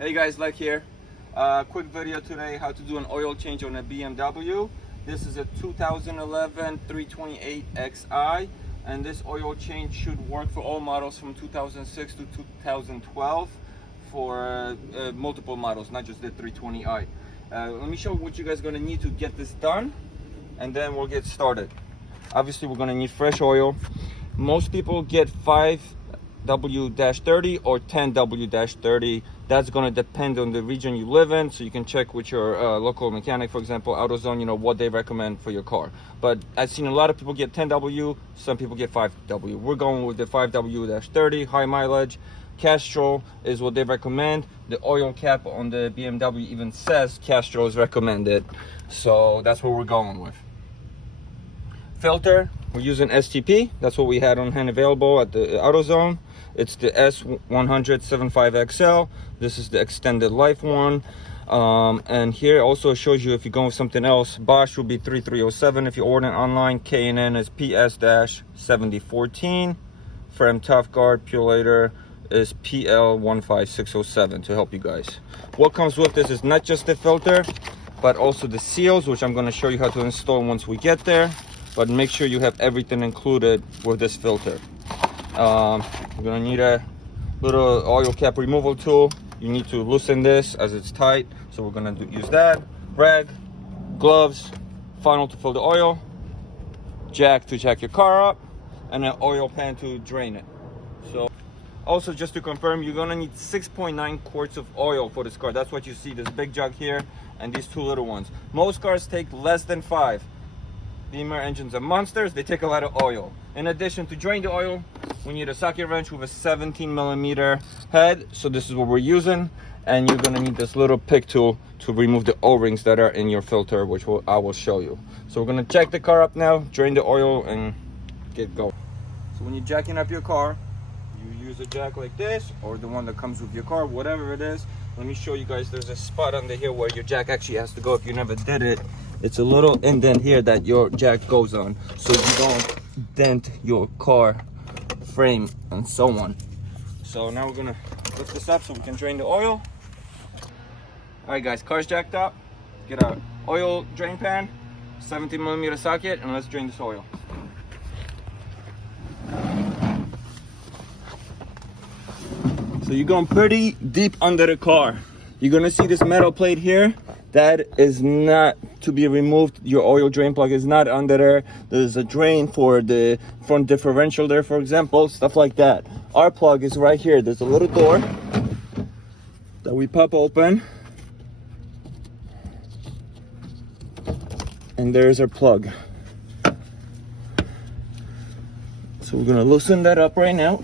Hey guys, Lek here. Quick video today how to do an oil change on a BMW. This is a 2011 328xi, and this oil change should work for all models from 2006 to 2012 for multiple models, not just the 320i. Let me show you what you guys are going to need to get this done, and then we'll get started. Obviously, we're going to need fresh oil. Most people get 5W-30 or 10W-30. That's going to depend on the region you live in, so you can check with your local mechanic, for example, AutoZone, what they recommend for your car. But I've seen a lot of people get 10W, some people get 5W. We're going with the 5W-30, high mileage. Castrol is what they recommend. The oil cap on the BMW even says Castrol is recommended, so that's what we're going with. Filter, we're using STP. That's what we had on hand available at the AutoZone. It's the S100-75XL. This is the extended life one. And here also shows you if you're going with something else. Bosch will be 3307 if you order it online. K&N is PS-7014. Frame Tough Guard Purelator is PL15607 to help you guys. What comes with this is not just the filter, but also the seals, which I'm going to show you how to install once we get there. But make sure you have everything included with this filter. You're gonna need a little oil cap removal tool. You need to loosen this as it's tight, so we're gonna use that. Rag, gloves, funnel to fill the oil, jack to jack your car up, and an oil pan to drain it. So also, just to confirm, you're gonna need 6.9 quarts of oil for this car. That's what you see, this big jug here and these two little ones. Most cars take less than 5. Beamer engines are monsters, they take a lot of oil. In addition, to drain the oil, we need a socket wrench with a 17mm head. So this is what we're using. And you're gonna need this little pick tool to remove the O-rings that are in your filter, which I will show you. So we're gonna jack the car up now, drain the oil, and get going. So when you're jacking up your car, you use a jack like this, or the one that comes with your car, whatever it is. Let me show you guys, there's a spot under here where your jack actually has to go if you never did it. It's a little indent here that your jack goes on, so you don't dent your car frame and so on. So now we're gonna lift this up so we can drain the oil. All right guys, car's jacked up. Get a oil drain pan, 17mm socket, and let's drain this oil. So you're going pretty deep under the car. You're gonna see this metal plate here. That is not to be removed. Your oil drain plug is not under there. There's a drain for the front differential there, for example, stuff like that. Our plug is right here. There's a little door that we pop open, and there's our plug. So we're gonna loosen that up right now.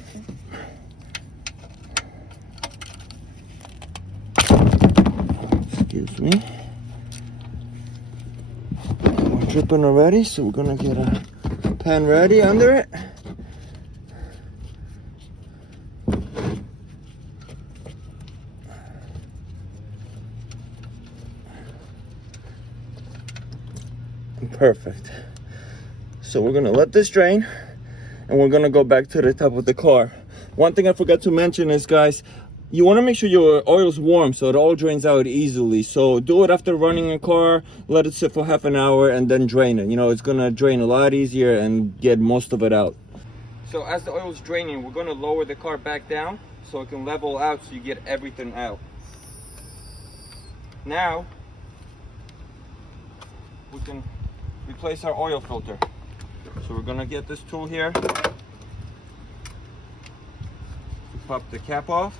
Excuse me. We're dripping already, so we're gonna get a pan ready under it. Perfect. So we're gonna let this drain, and we're gonna go back to the top of the car. One thing I forgot to mention is, guys, you want to make sure your oil's warm so it all drains out easily. So do it after running a car, let it sit for half an hour, and then drain it. It's gonna drain a lot easier and get most of it out. So as the oil's draining, we're gonna lower the car back down so it can level out so you get everything out. Now we can replace our oil filter. So we're gonna get this tool here to pop the cap off.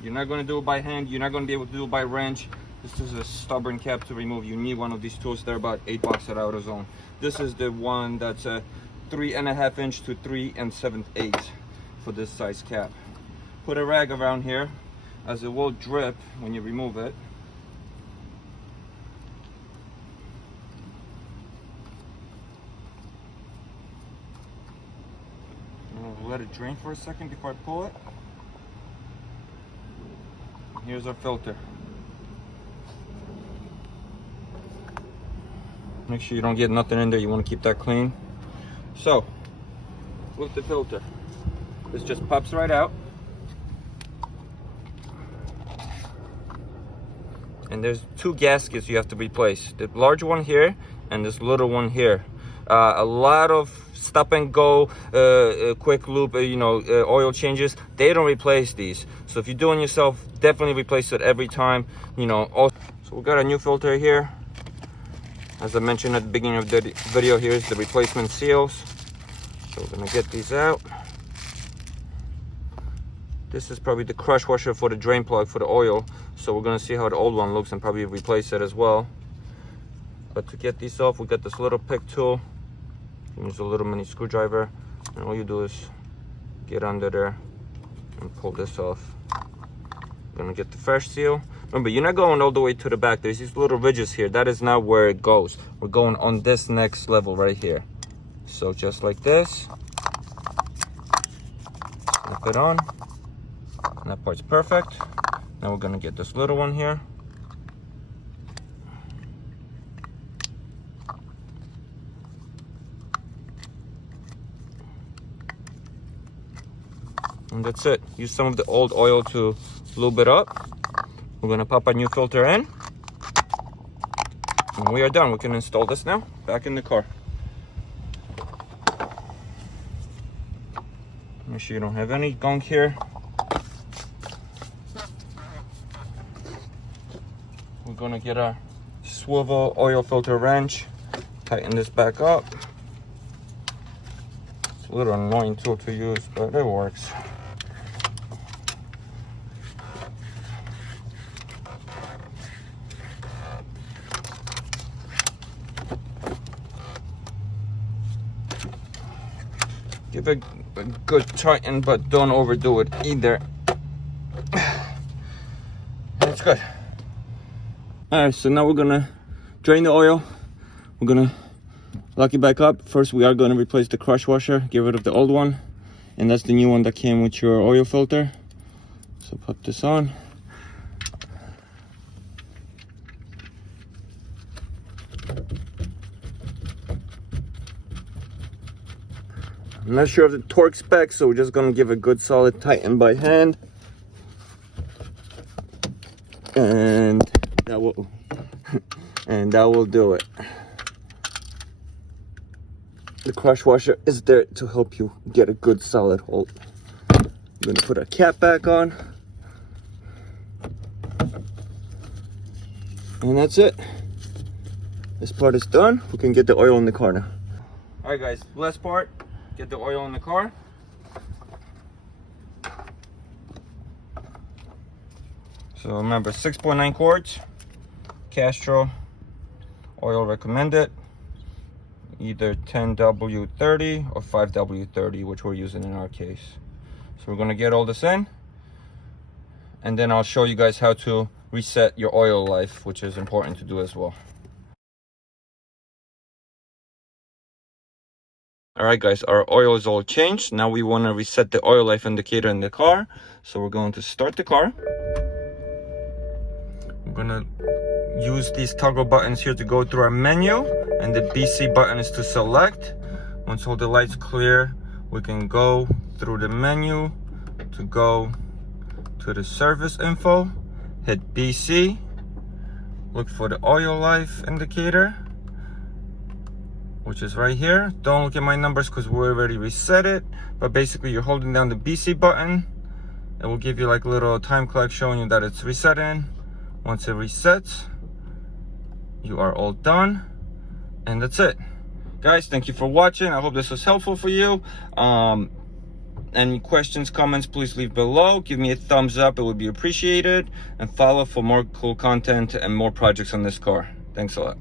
You're not going to do it by hand. You're not going to be able to do it by wrench. This is a stubborn cap to remove. You need one of these tools. They're about $8 at AutoZone. This is the one that's a 3.5 inch to 3 7/8 for this size cap. Put a rag around here, as it will drip when you remove it. I'll let it drain for a second before I pull it. Here's our filter. Make sure you don't get nothing in there. You want to keep that clean. So with the filter, this just pops right out, and there's two gaskets you have to replace, the large one here and this little one here. A lot of stop and go quick loop oil changes, they don't replace these. So if you're doing yourself, definitely replace it every time. So we got a new filter here. As I mentioned at the beginning of the video, here's the replacement seals. So we're gonna get these out. This is probably the crush washer for the drain plug for the oil, so we're gonna see how the old one looks and probably replace it as well. But to get these off, we got this little pick tool. Use a little mini screwdriver, and all you do is get under there and pull this off. We're gonna get the fresh seal. Remember, you're not going all the way to the back. There's these little ridges here. That is not where it goes. We're going on this next level right here. So just like this, slip it on, and that part's perfect. Now we're gonna get this little one here. And that's it. Use some of the old oil to lube it up. We're gonna pop a new filter in, and we are done. We can install this now back in the car. Make sure you don't have any gunk here. We're gonna get a swivel oil filter wrench, tighten this back up. It's a little annoying tool to use, but it works. Give it a good tighten, but don't overdo it either. That's good. All right, so now we're gonna drain the oil. We're gonna lock it back up. First, we are gonna replace the crush washer, get rid of the old one, and that's the new one that came with your oil filter. So put this on. I'm not sure of the torque specs, so we're just gonna give a good solid tighten by hand, and that will do it. The crush washer is there to help you get a good solid hold. I'm gonna put our cap back on, and that's it. This part is done. We can get the oil in the car now. All right, guys, last part. Get the oil in the car. So remember, 6.9 quarts, Castro oil recommended, either 10W30 or 5W30, which we're using in our case. So we're gonna get all this in, and then I'll show you guys how to reset your oil life, which is important to do as well. All right, guys, our oil is all changed. Now we want to reset the oil life indicator in the car. So we're going to start the car. We're going to use these toggle buttons here to go through our menu, and the BC button is to select. Once all the lights clear, we can go through the menu to go to the service info, hit BC, look for the oil life indicator, which is right here. Don't look at my numbers because we already reset it, but basically you're holding down the BC button. It will give you like a little time clock showing you that it's resetting. Once it resets, you are all done, and that's it. Guys, thank you for watching. I hope this was helpful for you. Any questions, comments, please leave below. Give me a thumbs up, it would be appreciated, and follow for more cool content and more projects on this car. Thanks a lot.